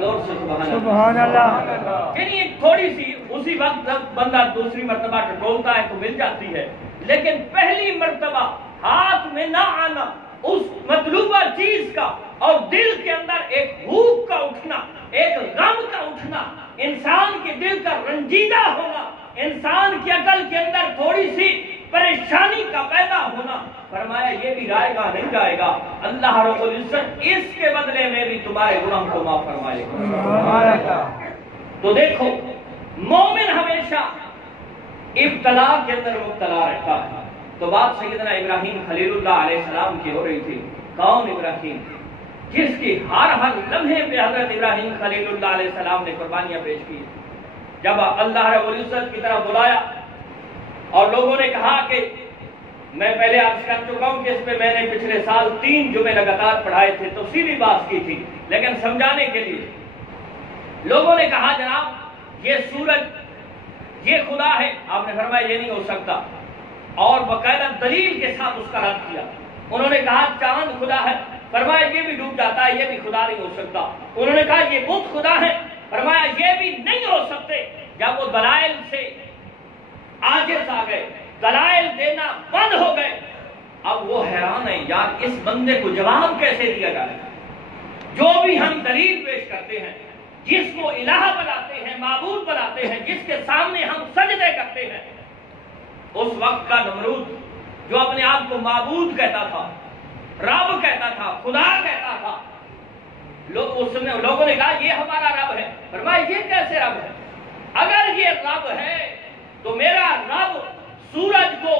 زور سے سبحان اللہ۔ یعنی تھوڑی سی اسی وقت بندہ دوسری مرتبہ ٹٹولتا ہے تو مل جاتی ہے، لیکن پہلی مرتبہ ہاتھ میں نہ آنا اس مطلوبہ چیز کا، اور دل کے اندر ایک بھوک کا اٹھنا، ایک غم کا اٹھنا، انسان کے دل کا رنجیدہ ہونا، انسان کی عقل کے اندر تھوڑی سی پریشانی کا پیدا ہونا، فرمایا یہ بھی جائے گا نہیں جائے گا، اللہ رب العزت اس کے بدلے میں بھی تمہارے گناہ کو معاف فرمائے گا۔ تو دیکھو مومن ہمیشہ ابتلا کے اندر مبتلا رہتا ہے۔ تو بات سیدنا ابراہیم خلیل اللہ علیہ السلام کی ہو رہی تھی۔ کون ابراہیم؟ جس کی ہر لمحے پہ حضرت ابراہیم خلیل اللہ علیہ السلام نے قربانیاں پیش کی۔ جب اللہ رب العزت کی طرف بلایا اور لوگوں نے کہا کہ میں پہلے عرض کر چکا ہوں کہ اس پہ میں نے پچھلے سال 3 جمعے لگاتار پڑھائے تھے، تفصیلی بات کی تھی، لیکن سمجھانے کے لیے لوگوں نے کہا جناب یہ سورج یہ خدا ہے، آپ نے فرمایا یہ نہیں ہو سکتا، اور باقاعدہ دلیل کے ساتھ اس کا رد کیا۔ انہوں نے کہا چاند خدا ہے، فرمایا یہ بھی ڈوب جاتا ہے، یہ بھی خدا نہیں ہو سکتا۔ انہوں نے کہا یہ بت خدا ہے، فرمایا یہ بھی نہیں ہو سکتے۔ جب وہ دلائل سے عاجز آ گئے، دلائل دینا بند ہو گئے، اب وہ حیران ہے یار اس بندے کو جواب کیسے دیا جائے۔ جو بھی ہم دلیل پیش کرتے ہیں، جس کو الہ بناتے ہیں، معبود بناتے ہیں، جس کے سامنے ہم سجدے کرتے ہیں، اس وقت کا نمرود جو اپنے آپ کو معبود کہتا تھا، رب کہتا تھا، خدا کہتا تھا، لوگوں نے کہا یہ ہمارا رب ہے۔ فرمایا یہ کیسے رب ہے؟ اگر یہ رب ہے تو میرا رب سورج کو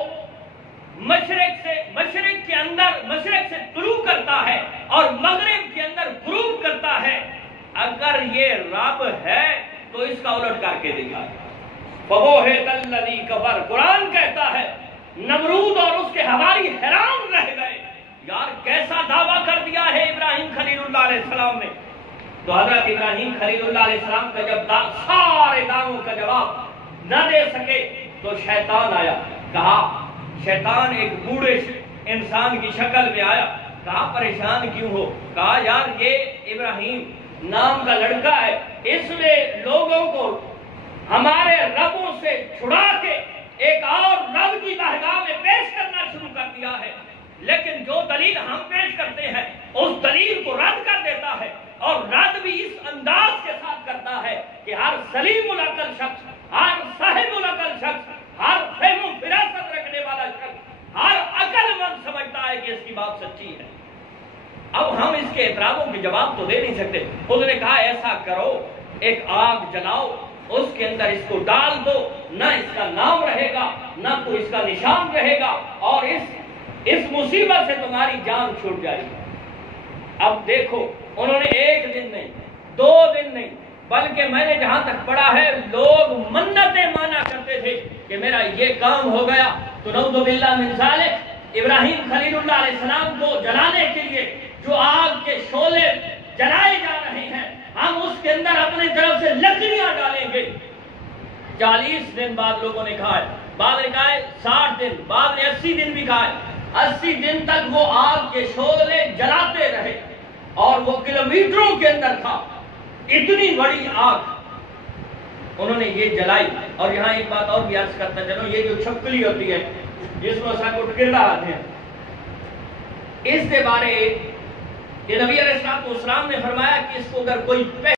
مشرق سے طلوع کرتا ہے اور مغرب کے اندر غروب کرتا ہے۔ اگر یہ رب ہے تو اس کا الٹ کر کے دکھائے۔ فَبُہِتَ الَّذِي كَفَرَ، قرآن کہتا ہے نمرود اور اس کے حواری حیران رہ گئے، یار کیسا دعویٰ کر دیا ہے ابراہیم خلیل اللہ علیہ السلام نے۔ تو حضرت ابراہیم خلیل اللہ علیہ السلام کا جب سارے دعووں کا جواب نہ دے سکے تو شیطان آیا۔ کہا شیطان ایک بوڑھے انسان کی شکل میں آیا، کہا پریشان کیوں ہو؟ کہا یار یہ ابراہیم نام کا لڑکا ہے، اس نے لوگوں کو ہمارے ربوں سے چھڑا کے ایک اور رب کی بارگاہ میں پیش کرنا شروع کر دیا ہے، لیکن جو دلیل ہم پیش کرتے ہیں اس دلیل کو رد کر دیتا ہے، اور رد بھی اس انداز کے ساتھ کرتا ہے کہ ہر سلیم العقل شخص، ہر صاحب العقل شخص، ہر فہم و فراست رکھنے والا شخص، ہر عقل مند سمجھتا ہے کہ اس کی بات سچی ہے۔ اب ہم اس کے اعتراضوں کے جواب تو دے نہیں سکتے۔ اس نے کہا ایسا کرو، ایک آگ جلاؤ، اس کے اندر اس کو ڈال دو، نہ اس کا نام رہے گا نہ کوئی اس کا نشان رہے گا، اور اس مصیبت سے تمہاری جان چھوٹ جائے گی۔ اب دیکھو انہوں نے 1 دن نہیں، 2 دن نہیں، بلکہ میں نے جہاں تک پڑھا ہے لوگ منتیں مانا کرتے تھے کہ میرا یہ کام ہو گیا تو نعوذ باللہ من ذالک، ابراہیم خلیل اللہ علیہ السلام کو جلانے کے لیے جو آگ کے شعلے جلائے جا رہے ہیں، ہم اس کے اندر اپنی طرف سے لکڑیاں ڈالیں گے۔ 40 دن بعد لوگوں نے کہا ہے، بعد نے کہا ہے 60 دن، بعد نے 80 دن بھی کہا ہے۔ 80 دن تک وہ آگ کے شعلے جلاتے رہے، اور وہ کلومیٹروں کے اندر تھا، اتنی بڑی آگ انہوں نے یہ جلائی۔ اور یہاں ایک بات اور بھی عرض کرتا چلو، یہ جو چھپکلی ہوتی ہے جس کو ساکوٹ گردا آتے ہیں، اس کے بارے یہ نبی علیہ السلام نے فرمایا کہ اس کو اگر کوئی